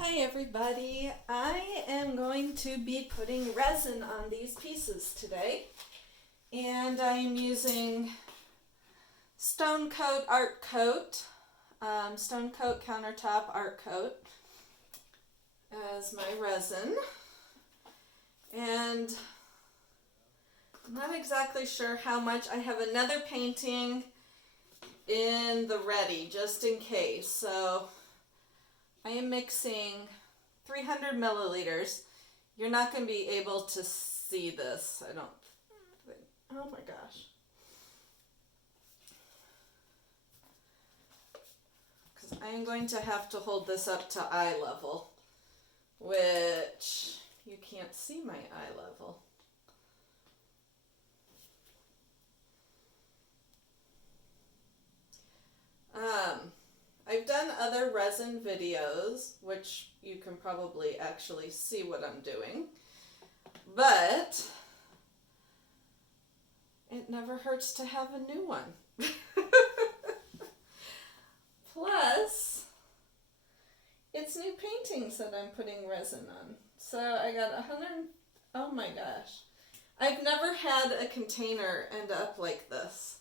Hi everybody, I am going to be putting resin on these pieces today, and I'm using Stone Coat Art Coat, Stone Coat Countertop Art Coat as my resin, and I'm not exactly sure how much. I have another painting in the ready just in case, so I am mixing 300 milliliters. You're not going to be able to see this, I don't think. Oh my gosh. Because I am going to have to hold this up to eye level, which you can't see my eye level. I've done other resin videos, which you can probably actually see what I'm doing, but it never hurts to have a new one. Plus, it's new paintings that I'm putting resin on. So I got 100, oh my gosh. I've never had a container end up like this.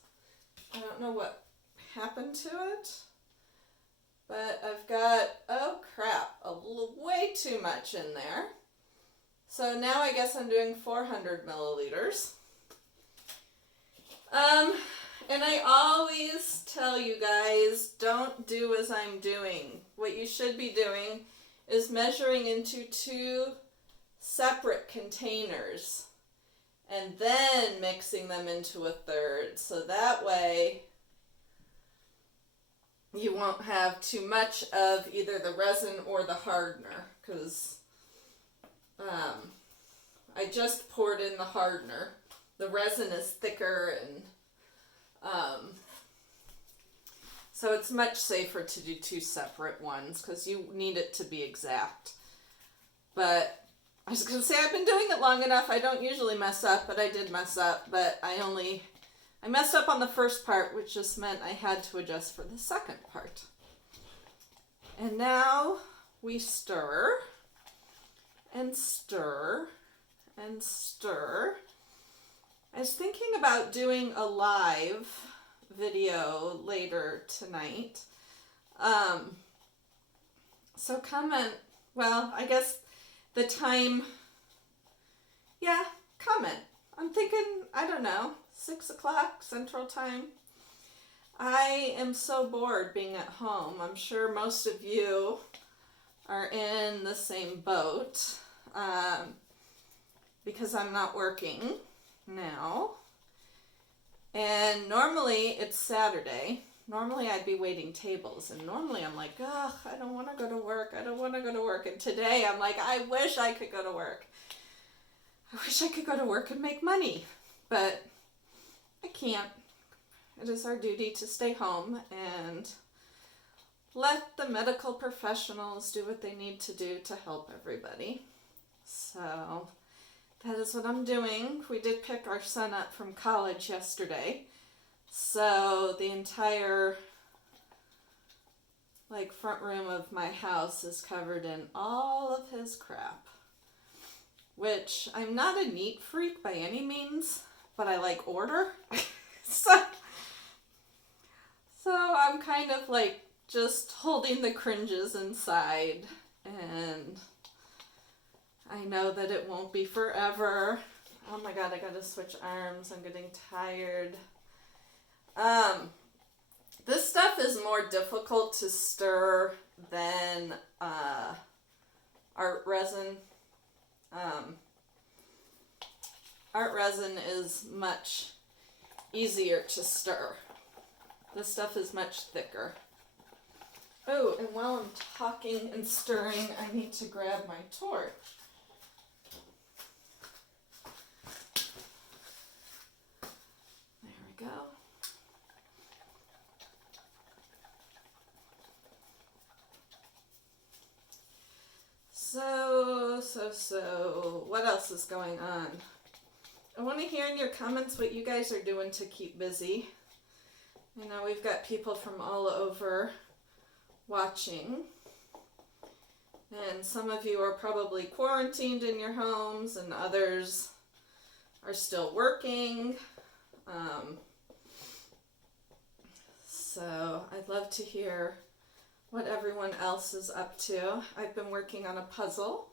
I don't know what happened to it. But I've got, oh crap, way too much in there. So now I guess I'm doing 400 milliliters. And I always tell you guys, don't do as I'm doing. What you should be doing is measuring into 2 separate containers and then mixing them into a third. So that way you won't have too much of either the resin or the hardener, because I just poured in the hardener. The resin is thicker, and so it's much safer to do 2 separate ones because you need it to be exact. But I was going to say, I've been doing it long enough. I don't usually mess up, but I did mess up. But I messed up on the first part, which just meant I had to adjust for the second part. And now we stir and stir and stir. I was thinking about doing a live video later tonight. So comment, well, I guess the time, yeah, comment. I'm thinking, I don't know, 6 o'clock Central Time. I am so bored being at home. I'm sure most of you are in the same boat because I'm not working now. And normally it's Saturday. Normally I'd be waiting tables, and normally I'm like, ugh, I don't want to go to work. I don't want to go to work. And today I'm like, I wish I could go to work. I wish I could go to work and make money, but I can't. It is our duty to stay home and let the medical professionals do what they need to do to help everybody. So that is what I'm doing. We did pick our son up from college yesterday. So the entire front room of my house is covered in all of his crap. Which, I'm not a neat freak by any means, but I like order. So I'm kind of just holding the cringes inside, and I know that it won't be forever. Oh my god, I gotta switch arms. I'm getting tired. This stuff is more difficult to stir than art resin. Art resin is much easier to stir. This stuff is much thicker. Oh, and while I'm talking and stirring, I need to grab my torch. There we go. So, what else is going on? I want to hear in your comments what you guys are doing to keep busy. You know, we've got people from all over watching. And some of you are probably quarantined in your homes, and others are still working. So I'd love to hear what everyone else is up to. I've been working on a puzzle,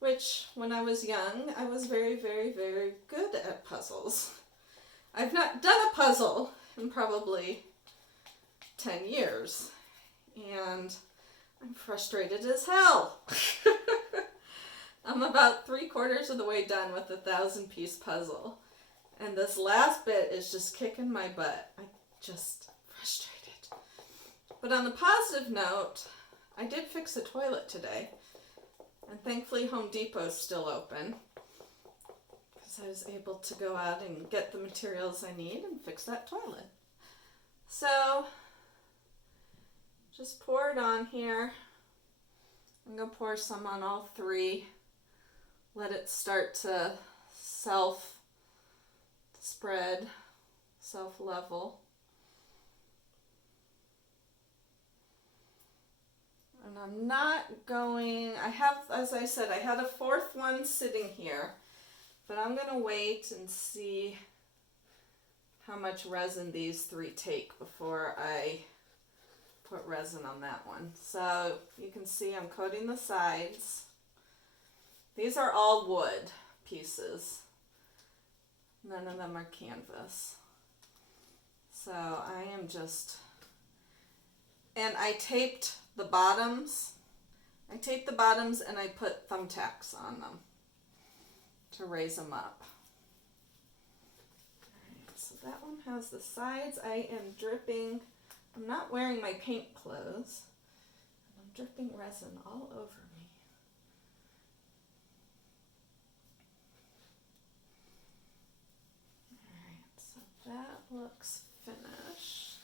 which when I was young, I was very, very, very good at puzzles. I've not done a puzzle in probably 10 years, and I'm frustrated as hell. I'm about 3/4 of the way done with the 1,000-piece puzzle, and this last bit is just kicking my butt. I'm just frustrated. But on the positive note, I did fix a toilet today, and thankfully Home Depot's still open, because I was able to go out and get the materials I need and fix that toilet. So just pour it on here. I'm going to pour some on all three. Let it start to self-spread, self-level. And I'm not going, as I said, I had a fourth one sitting here, but I'm going to wait and see how much resin these three take before I put resin on that one. So you can see I'm coating the sides. These are all wood pieces. None of them are canvas. So I am just, and I taped the bottoms. I taped the bottoms and I put thumbtacks on them to raise them up. Alright, so that one has the sides. I am dripping. I'm not wearing my paint clothes. I'm dripping resin all over me. Alright, so that looks finished.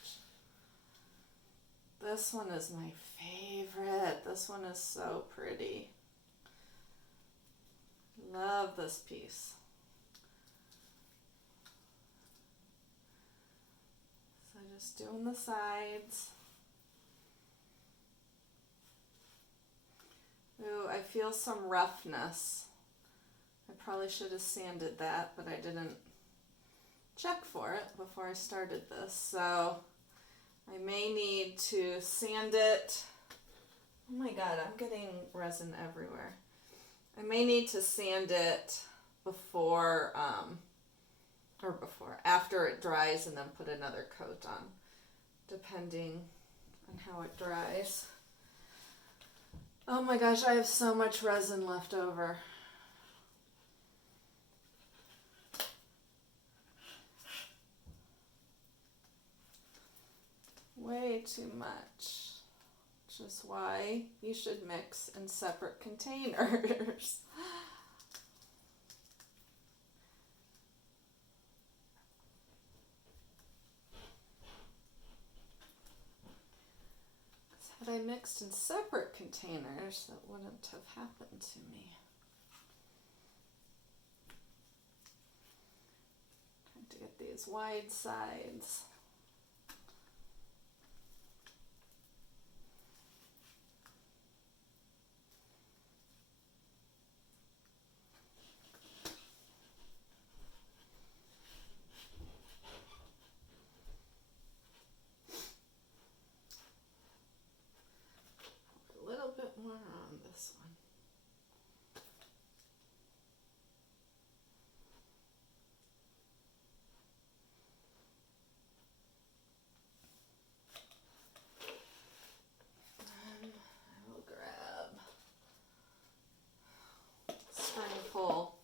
This one is my favorite. This one is so pretty. Love this piece. So just doing the sides. Ooh, I feel some roughness. I probably should have sanded that, but I didn't check for it before I started this. So I may need to sand it. Oh my God, I'm getting resin everywhere. I may need to sand it after it dries, and then put another coat on, depending on how it dries. Oh my gosh, I have so much resin left over. Way too much. Which is why you should mix in separate containers. Had I mixed in separate containers, that wouldn't have happened to me. Trying to get these wide sides. A little bit more on this one. And I will grab spring pull.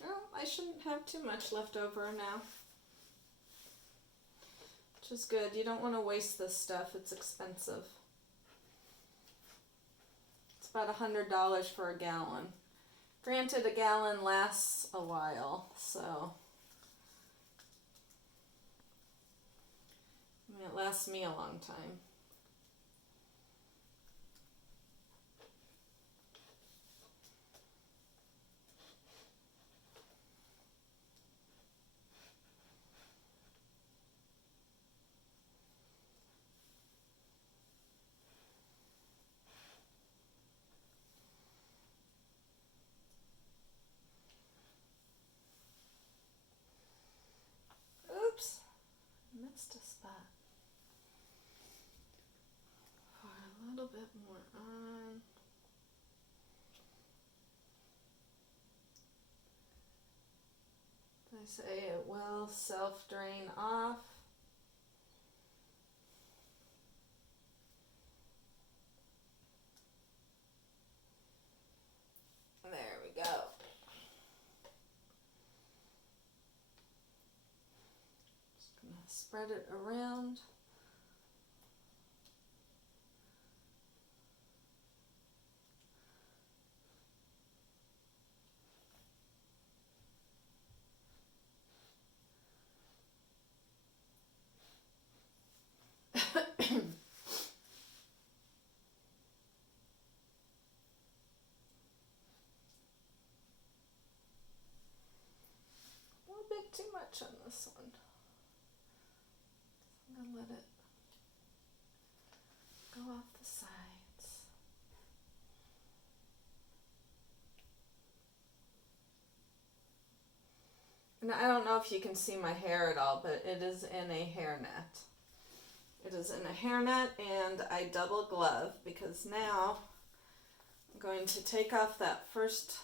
Well, I shouldn't have too much left over now. Which is good. You don't want to waste this stuff. It's expensive. It's about $100 for a gallon. Granted, a gallon lasts a while, so I mean, it lasts me a long time. bit more on. I say it will self-drain off. There we go. Just gonna spread it around. A bit too much on this one. I'm gonna let it go off the sides. And I don't know if you can see my hair at all, but it is in a hairnet. It is in a hairnet, and I double glove because now I'm going to take off that first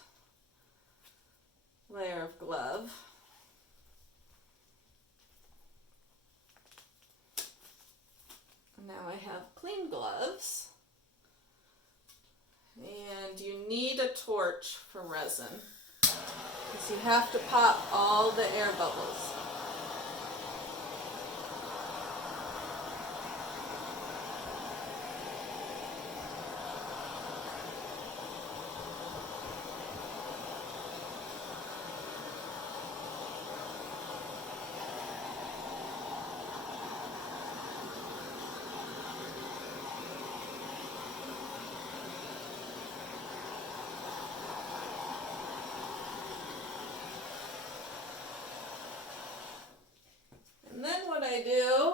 layer of glove. And now I have clean gloves. And you need a torch for resin because you have to pop all the air bubbles. And then what I do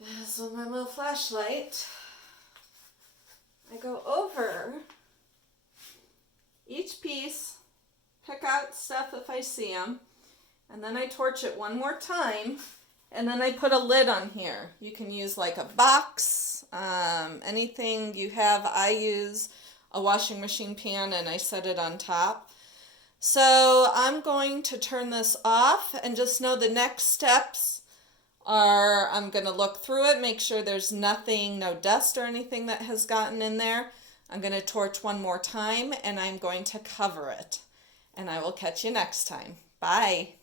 is with my little flashlight, I go over each piece, pick out stuff if I see them, and then I torch it one more time, and then I put a lid on here. You can use like a box, anything you have. I use a washing machine pan and I set it on top. So I'm going to turn this off and just know the next steps are I'm going to look through it, make sure there's nothing, no dust or anything that has gotten in there. I'm going to torch one more time and I'm going to cover it. And I will catch you next time. Bye.